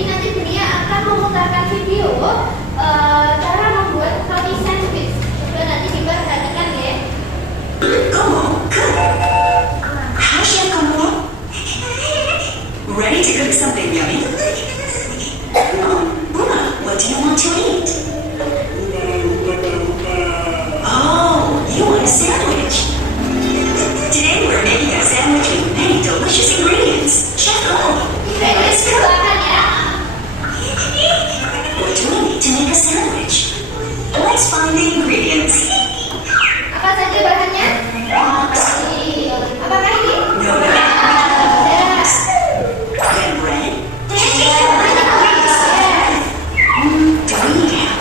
Jadi nanti Dunia akan memutarkan video cara membuat roti sandwich. Coba nanti diperhatikan ya. Como? Good. Hi, Chef Como. Ready to cook something yummy? Buna, what do you want to eat? Oh, you want a sandwich? Today we're making a sandwich with many delicious ingredients. Chef Como, let's go. What do we need to make a sandwich? Let's find the ingredients. Apa saja bahannya? Apakah ini? No, no. Then bread? Do we need ham?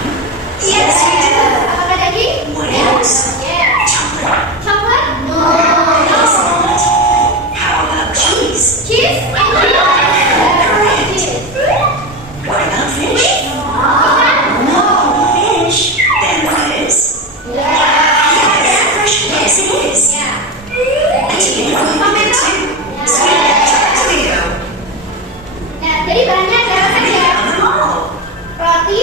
Yes, we do. Apakah daging? What else? Chocolate? Coklat? Excellent. How about cheese? Cheese? Correct. What about fish? No, fish. Then what is? Yes, fresh. Yes, it is. And tomato would be good too. Sweet tomato. Nah, jadi bahannya ada apa saja? Oh, Roti,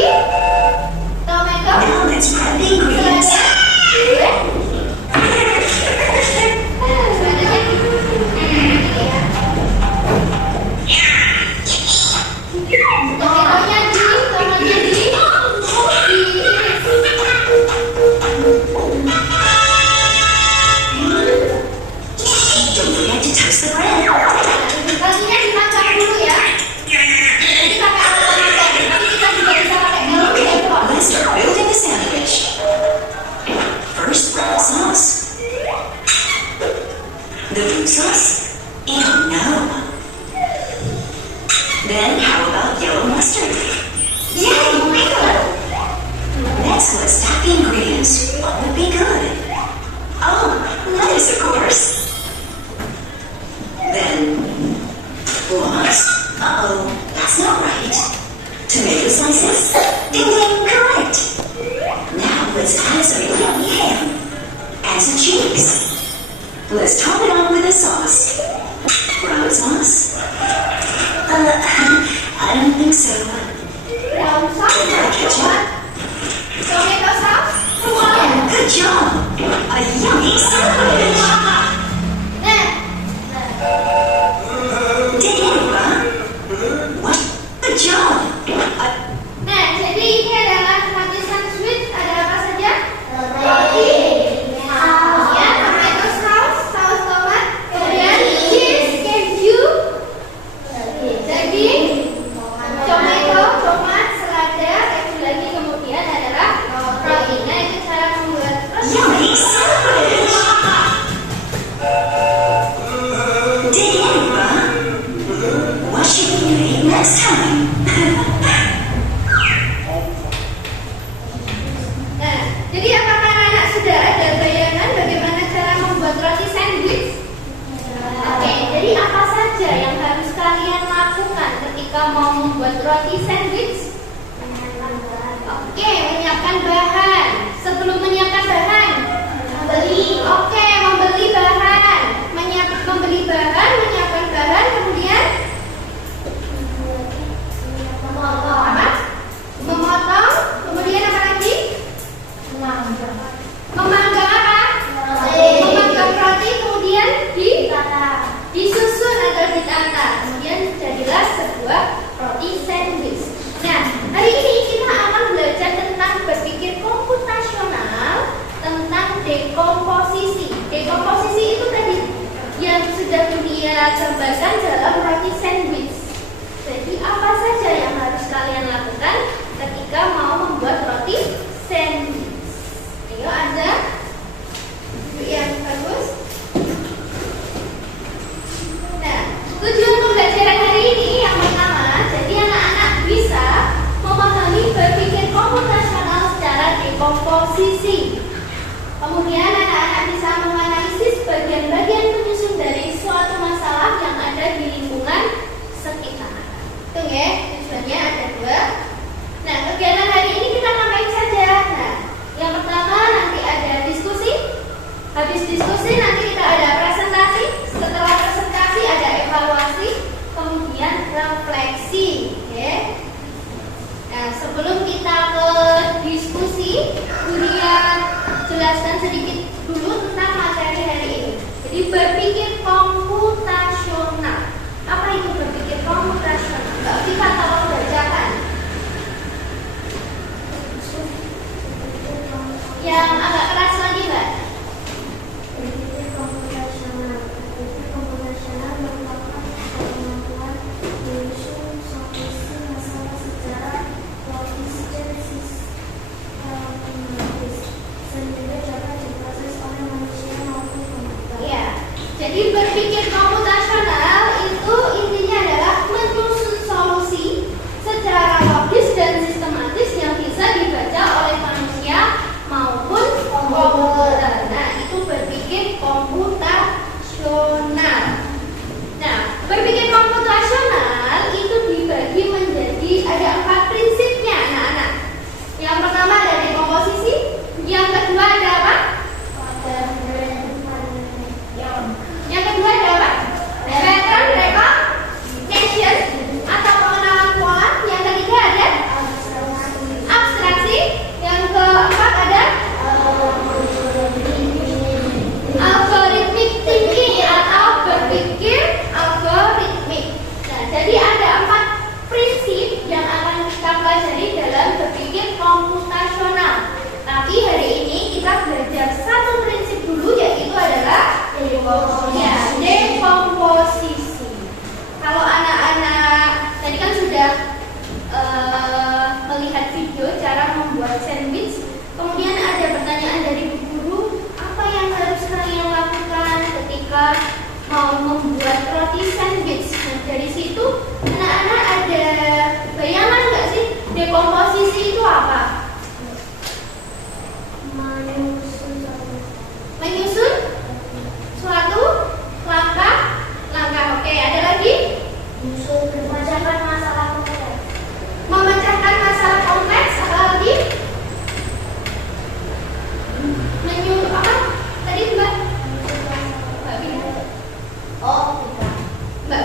tomato, now let's prep the ingredients. Don't forget to toast the bread. rotinya dimakan dulu ya. Jadi pakai alat pemakan. Nanti kita juga bisa pakai galon ya, kok. Let's start building the sandwich. First, brown sauce. The blue sauce? Ew, no. Then how about yellow mustard? Yay, bingo! Next, let's stack the ingredients. What would be good? Oh, lettuce, of course. Then, what? Uh-oh, that's not right. Tomato slices? Ding ding, correct. Now let's add some yummy ham and some cheese. Let's top it on with a sauce. Brown sauce? I don't think so. Brown sauce, Ketchup? tomato sauce, Wow, good job. A yummy sandwich. Nah, Did you, huh? What? Good job. nah, jadi ini adalah roti sandwich. Ada apa saja? Roti, ya, tomato sauce, saus tomat, kemudian cheese, keju, daging, tomato, tomat, selada, keju lagi, kemudian adalah roti. Nah, itu cara membuat roti. Yummy sandwich. Did you, huh? What should we make next time? Nah, jadi apakah anak-anak sudah ada bayangan bagaimana cara membuat roti sandwich? Oke, jadi apa saja yang harus kalian lakukan ketika mau membuat roti sandwich? Oke, menyiapkan bahan. Sebelum menyiapkan bahan, membeli. Oke, membeli bahan. Membeli bahan, menyiapkan bahan, kemudian apa? Memotong, kemudian apa lagi? Memanggang apa? Memanggang roti, kemudian disusun atau ditata. Kemudian jadilah sebuah roti sandwich. Nah, hari ini kita akan belajar tentang berpikir komputasional, tentang dekomposisi. Dekomposisi itu tadi yang sudah Dunia gambarkan dalam roti sandwich. Jadi apa saja yang harus kalian lakukan ketika mau membuat roti sandwich? Ayo Anda, ibu yang bagus. Nah, tujuan pembelajaran hari ini yang pertama, jadi anak-anak bisa memahami berpikir komputasional secara dekomposisi. Kemudian anak-anak bisa menganalisis bagian-bagian penyusun dari suatu masalah yang ada di lingkungan sekitar. Hitung ya, tujuannya ada dua. Nah, kegiatan hari ini kita ngapain saja? Nah, yang pertama nanti ada diskusi. Habis diskusi nanti kita ada presentasi. Setelah presentasi ada evaluasi, kemudian refleksi. Oke. sebelum kita ke diskusi, Budia jelaskan sedikit dulu tentang materi hari ini. Jadi berpikir komputasional. Apa itu berpikir komputasional? Mbak Viva tolong bacakan. Yang agak keras lagi, Mbak. Berpikir komputasional merupakan kemampuan menyusun solusi masalah secara logis dan sistematis sehingga dapat diproses oleh manusia maupun komputer. Ya, jadi berpikir komputasional itu intinya adalah menyusun solusi secara logis dan sistematis yang bisa dibaca oleh manusia maupun komputer. Nah, itu berpikir komputasional. Nah, berpikir komputasional itu dibagi menjadi ada 4 prinsipnya, anak-anak. Yang pertama ada dekomposisi, yang kedua ada apa? Yang kedua ada apa? Pattern recognition atau pengenalan pola. Yang ketiga ada abstraksi. Yang keempat ada algorithmic thinking atau berpikir algoritmik. Nah, jadi ada 4 prinsip yang akan kita pelajari dalam berpikir komputasional. Tapi hari ini kita belajar satu prinsip dulu, yaitu adalah dekomposisi. Kalau anak-anak tadi kan sudah melihat video cara membuat sandwich, kemudian ada pertanyaan dari Bu Guru, apa yang harus kalian lakukan ketika mau membuat roti sandwich? Nah, dari situ anak-anak ada bayangan nggak sih dekomposisi itu apa? Menyusun suatu langkah. Oke, ada lagi? Memecahkan masalah komputer. Memecahkan masalah kompleks. Apa lagi? Apa? Tadi Mbak Bina. Oh, bukan. Mbak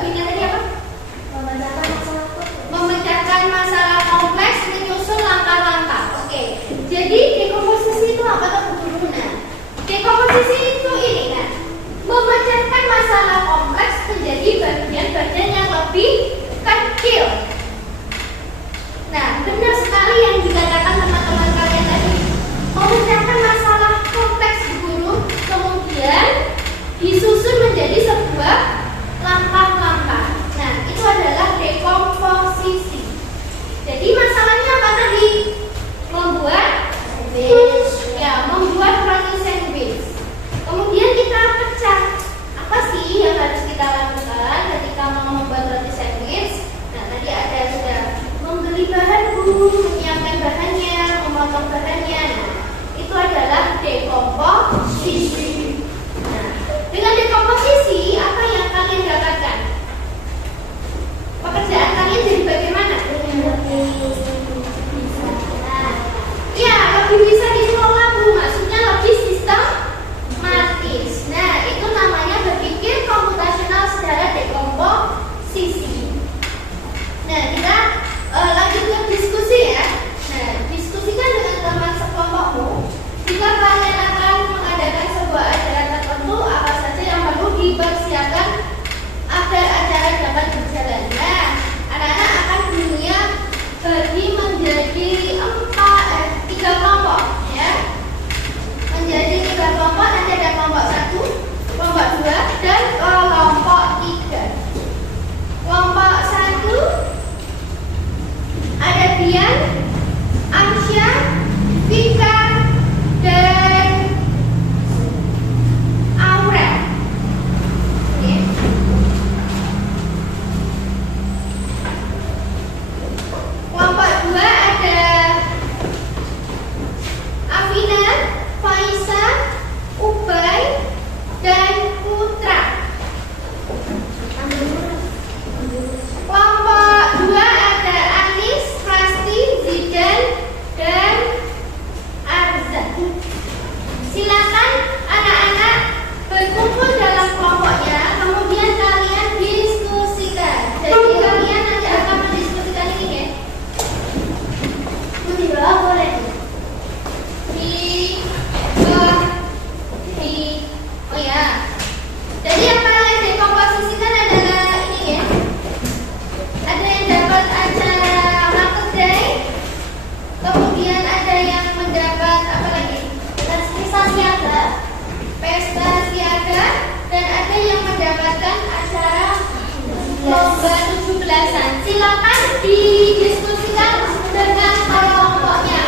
silakan didiskusikan dengan kelompoknya.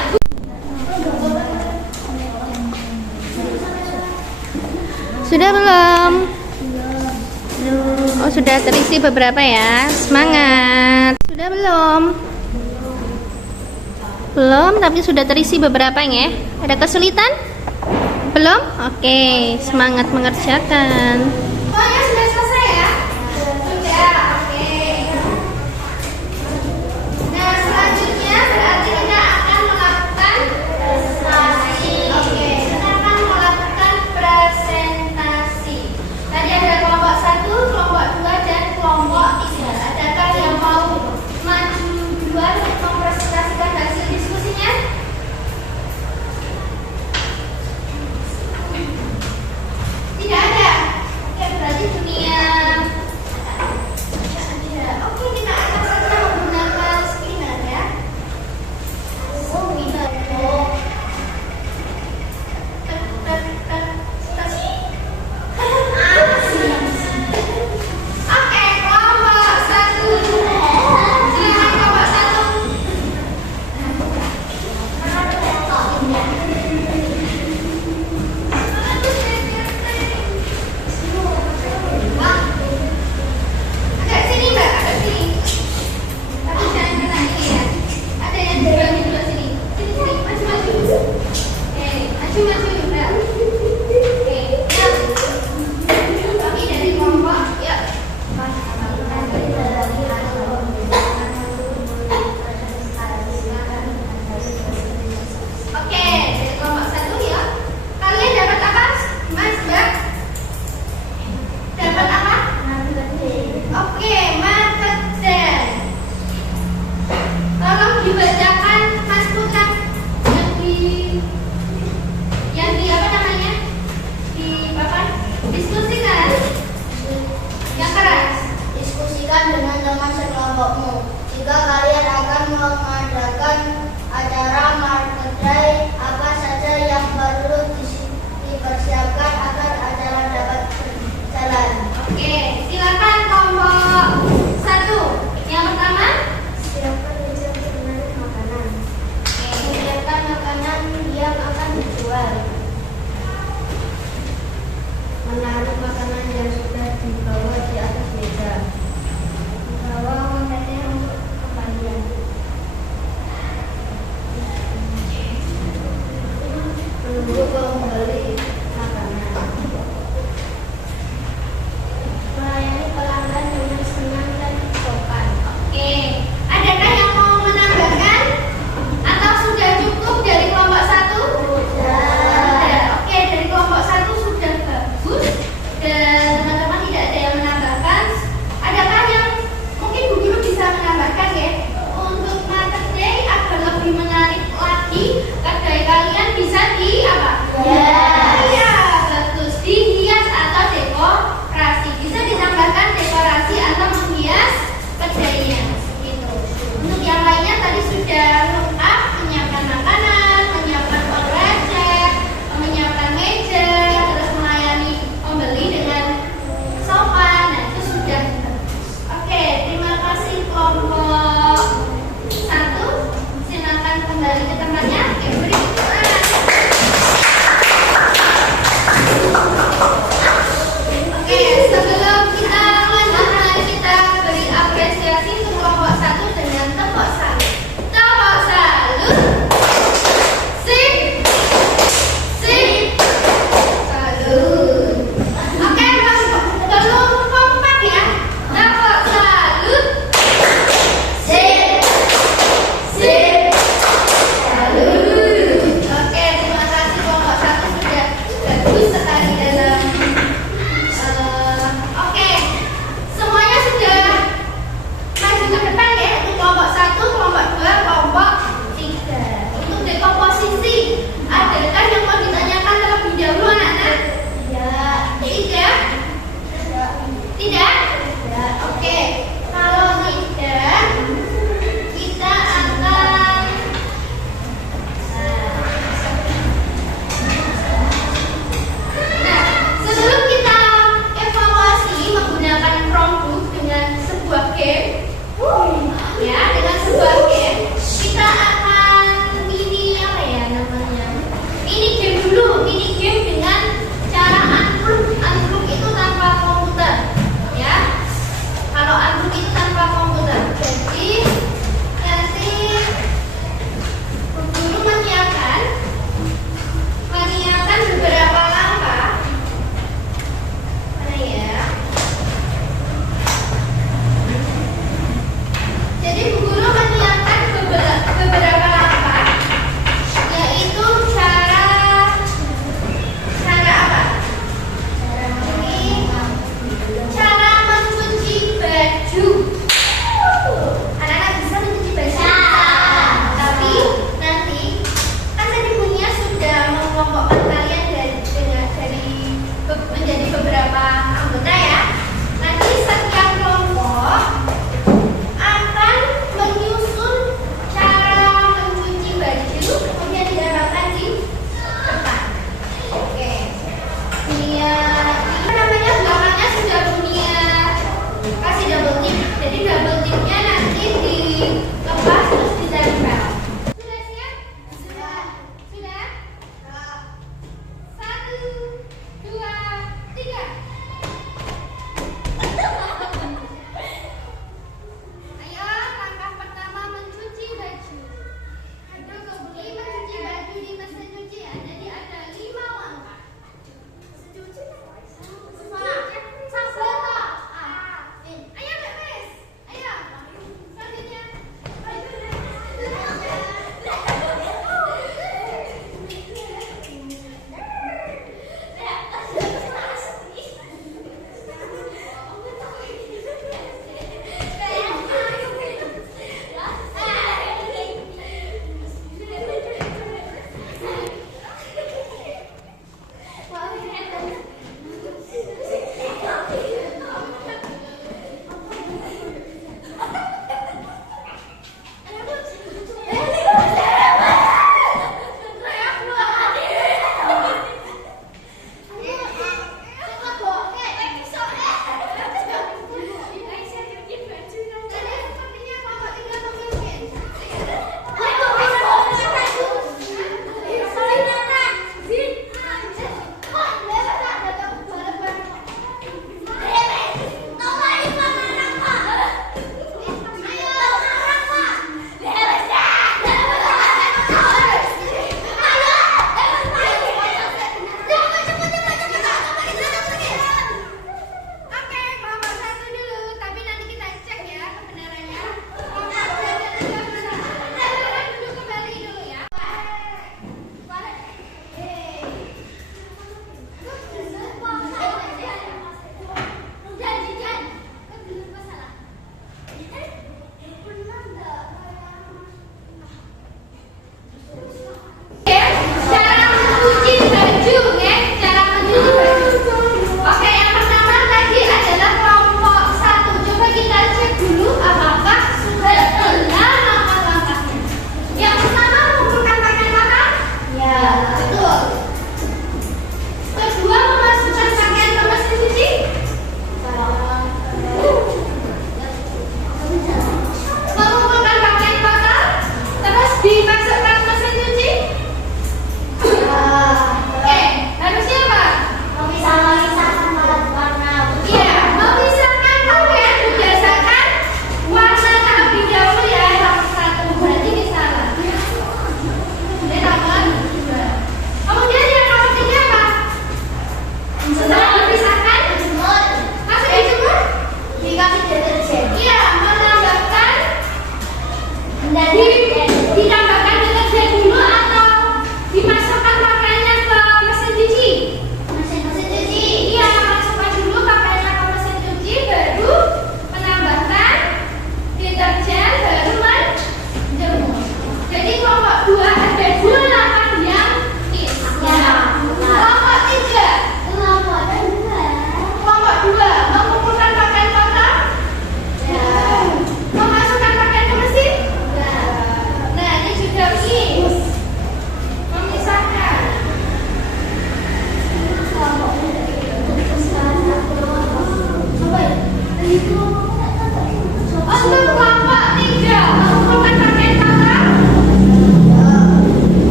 Sudah belum? Oh, sudah terisi beberapa ya. Semangat. Sudah belum? Belum, tapi sudah terisi beberapa ya. Ada kesulitan? Belum? Oke, semangat mengerjakan. Semuanya sudah selesai ya? Sudah, oke. Nah, selanjutnya berarti kita akan melakukan presentasi. Oke, kita akan melakukan presentasi. Tadi ada kelompok 1, kelompok 2, dan kelompok 3. Adakah yang mau maju duluan untuk mempresentasikan hasil diskusinya? Tidak ada. Oke, berarti dunia. Oke, kita akan saja menggunakan spinner ya. Spinner. Oke, kelompok 1. Silakan kelompok 1. Agak sini Mbak, agak sini. Tapi jangan kena ini ya. Ada yang di sebelah sini. Sini, sini, maju, maju. Oke, maju, maju Mbak. Oke, ya. Kami dari kelompok, ya. Oke, dari kelompok 1 ya. Kalian dapat apa, Mas, Mbak? Dapat apa? Oke, marketing. Tolong dibacakan Mas Putra yang di apa namanya? Di papan diskusikan yang keras. Diskusikan dengan teman sekelompokmu. Jika kalian akan mengadakan acara market day, apa saja yang perlu dipersiapkan agar acara dapat berjalan? Oke, silakan kelompok 1. Yang pertama, Siapkan meja untuk menarik makanan. oke, Siapkan makanan yang akan dijual. Menaruh makanan yang sudah dibawa di atas meja. Bawa kontainer untuk kembalian.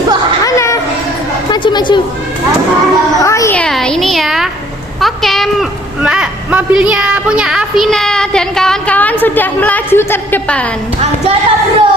Mana? Maju. Oh iya, ini ya. Oke, mobilnya punya Afina dan kawan-kawan sudah melaju terdepan. Jatuh bro.